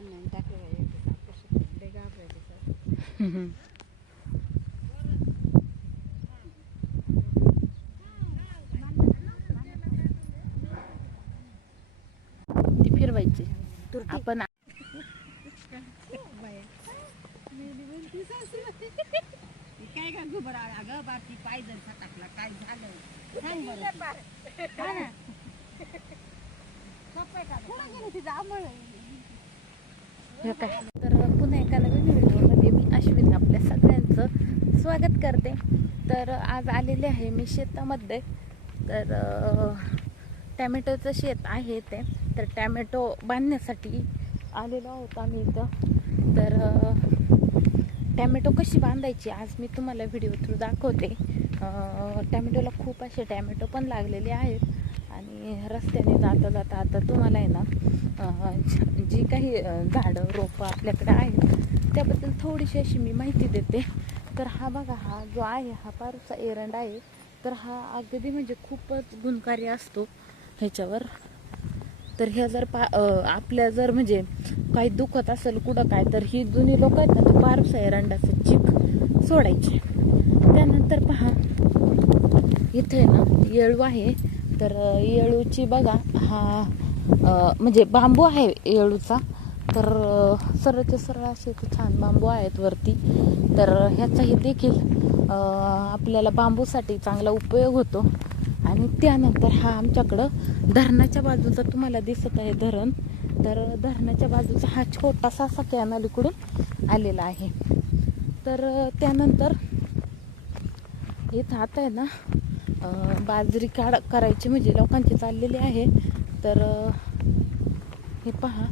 नाही ती फिरवायची आपण काय का गुबर अगं बारती पाय जर टाकला काय झालं सांग बरं काय ना तिचा आमळ हे काय? तर पुन्हा एका नवीन व्हिडिओमध्ये मी अश्विन आपल्या सगळ्यांचं स्वागत करते. तर आज आलेले आहे मी शेतामध्ये. तर टॅमॅटोचं शेत आहे ते तर टॅमॅटो बांधण्यासाठी आलेलो होता मी इथं. तर टॅमॅटो कशी बांधायची आज मी तुम्हाला व्हिडिओ थ्रू दाखवते. टॅमॅटोला खूप असे टॅमॅटो पण लागलेले आहेत. आणि रस्त्याने जाता जाता आता तुम्हाला आहे ना जी- काही झाडं रोपं आपल्याकडे आहेत त्याबद्दल थोडीशी अशी मी माहिती देते. तर हा बघा हा जो आहे हा पारूचा एरंड आहे. तर हा अगदी म्हणजे खूपच गुणकारी असतो ह्याच्यावर. तर ह्या जर पा आपल्या जर म्हणजे काही दुखत असेल कुठं काय तर ही जुनी लोक आहेत ना तो पारूसा एरंडाचं चिक सोडायचे. त्यानंतर पहा इथे ना येळू आहे. तर येळूची बघा हा म्हणजे बांबू आहे येळूचा. तर सरळच्या सरळचे सरळ असे छान बांबू आहेत वरती. तर ह्याचाही देखील आपल्याला बांबूसाठी चांगला उपयोग होतो. आणि त्यानंतर हा आमच्याकडं धरणाच्या बाजूचा तुम्हाला दिसत आहे धरण. तर धरणाच्या बाजूचा हा छोटासा असा कॅनल इकडून आलेला आहे. तर त्यानंतर इथं आता आहे ना बाजरी काढ करायची म्हणजे लोकांची चाललेली आहे. तर हे पहा.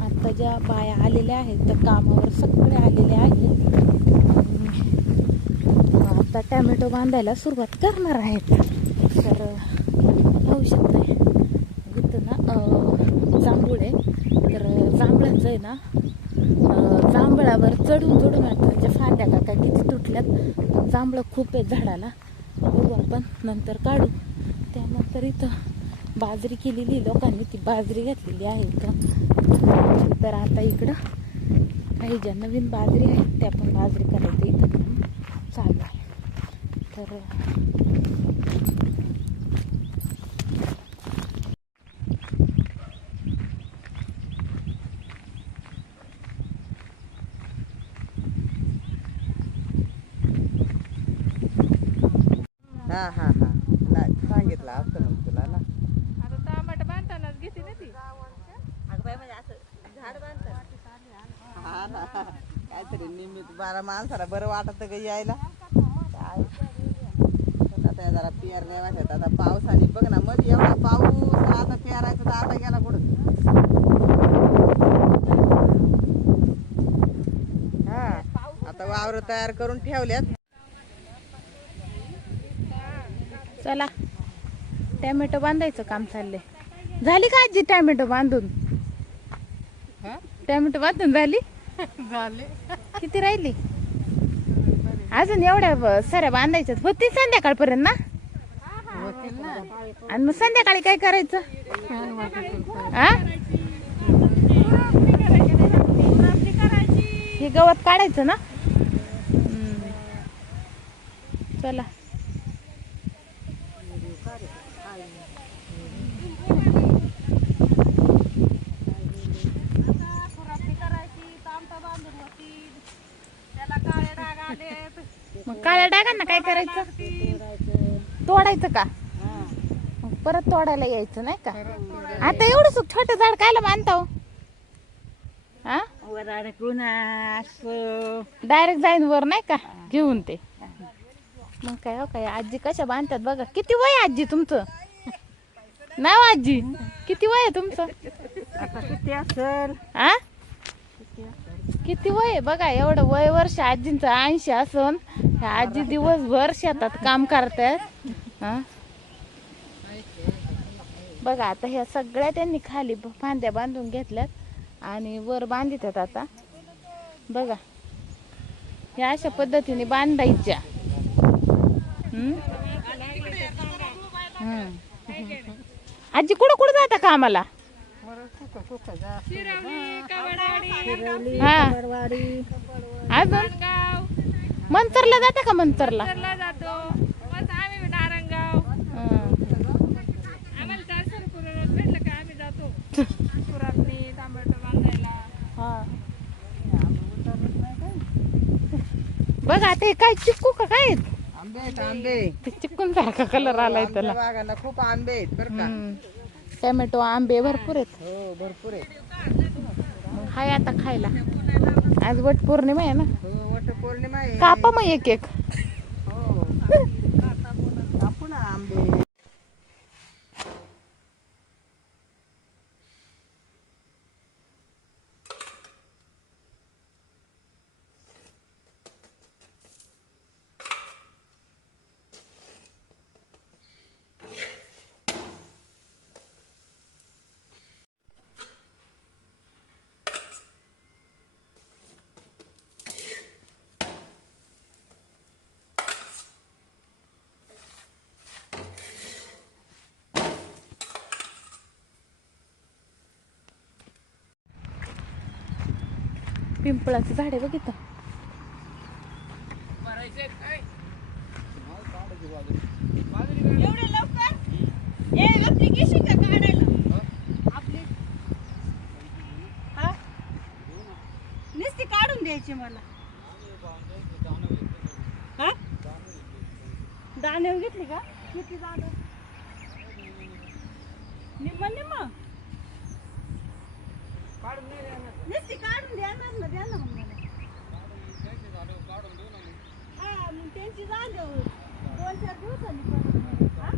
आत्ता आता ज्या बाया आलेल्या आहेत त्या कामावर सगळे आलेले आहेत. आता टॅमॅटो बांधायला सुरुवात करणार आहेत. तर होऊ पाहू शकताय. इथं ना जांभूळ आहे. तर जांभळाचं आहे ना झाडावर चढून चढून आता म्हणजे फांद्या का काय किती तुटल्यात. जांभळं खूप आहेत झाडाला. बघू आपण नंतर काढू. त्यानंतर इथं बाजरी केलेली लोकांनी. ती बाजरी घातलेली आहे इथं. तर आता इकडं काही ज्या नवीन बाजरी आहेत त्या पण बाजरी करायचं इथं. काम चालू आहे. तर हा हा हा. नाही सांगितलं असतं मग तुला ना. आता टमाटर बांधतानाच घेते ना ती. अगं बाई म्हणजे असं झाड बांधतात. हा ना काहीतरी निमित्त बारा माणसाला बरं वाटत ग यायला? काय? पण आता जरा पेरण्या वाटत आता पावसाने बघ ना मध्ये एवढा पाऊस आता पेरायचं तर आता गेला कुठं? हा. आता वावर तयार करून ठेवल्यात. चला. टॅमॅटो बांधायचं काम चाललंय. झाली का आजी टॅमॅटो बांधून? टॅमॅटो बांधून झाली? झाले. किती राहिली? अजून एवढ्या साऱ्या बांधायच्यात. होती संध्याकाळपर्यंत ना? आणि मग संध्याकाळी काय करायचं? हा हे गवत काढायचं ना. चला खुरापणी करायची तामटा बांधून होती त्याला काळे डाग आले मग काळ्या डागांना काय करायचं? तोडायचं का? मग परत तोडायला यायचं नाही का? आता एवढं सुख छोटं झाड कायला बांधता हो? हा वर अडकून असं डायरेक्ट जाईन वर नाही का? घेऊन ते. मग काय हो काय? आजी कशा बांधतात बघा. किती वय आहे आजी तुमचं? नाव आजी? किती वय आहे तुमचं? आता किती असेल? आ? किती वय आहे? बघा एवढं वय वर्ष आजींचं ऐंशी असून. ह्या आजी दिवसभर शेतात काम करतायत हा? बघा आता ह्या सगळ्या त्यांनी खाली फांद्या बांधून घेतल्यात आणि वर बांधितात आता. बघा ह्या अशा पद्धतीने बांधायच्या. आजी कुठं कुठं जाता कामाला? हा. अजून? मंतरला जाते का मंतरला? जातो. आम्ही नारंगाव. हं. आम्हाला चारशे रुपये रोज भेटलं का आम्ही जातो. पुरातनी टमाटो बांधायला. हा. बघ आता हे काय चिक्कू का काय? आहेत? आंबे आहेत आंबे. ते चिक्कून सारखा कलर आलाय आमच्या त्याला. खूप आंबे आहेत बरं का? हं. टोमॅटो आंबे भरपूर आहेत. हो भरपूर आहेत. हाय आता खायला. आज वट पौर्णिमा आहे ना? हो पौर्णिमा आहे. कापा मग एक एक हो कापू ना आंबे पिंपळाचं झाड आहे बघ इथं. एवढे लवकर? ए आपली घेशील का काढायला? आपली हा? नुसती काढून द्यायची मला. हा? दाणे घेतली का? किती दाणे? निम्म निम्म. नुसती काढून देणार ना द्या ना मग मला. हा मग त्यांची झालं दोन चार दिवसांनी परत मग, हा?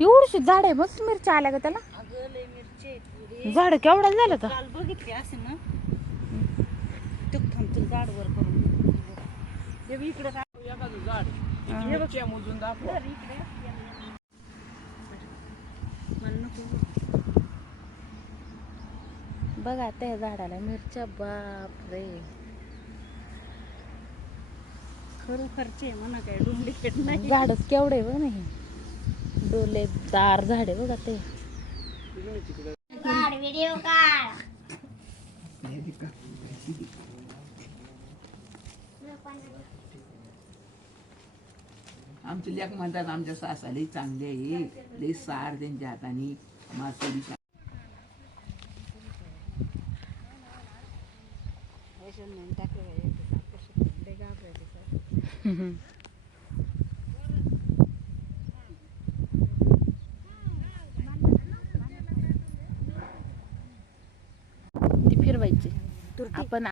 एवढीशी झाड आहे मस्त मिरच्या आल्या का त्याला? अगं लय मिरची पुरी. झाड केवढं झालं तर? काल बघितली असे ना. थांबतो झाड वर करून हे बघ इकडे. काय हे बघ. धर इकडे. बघा त्या झाडाला मिरच्या बाप रे खरोखरचे आहे म्हणा काय डुप्लिकेट नाही. झाडच केवढे बघ नाही डोलेदार झाड आहे बघा ते. आमचे लेख म्हणतात आमच्या सासाला चांगले आहे. लई सार त्यांच्या हाताने. मासोरी ती फिरवायची. आपण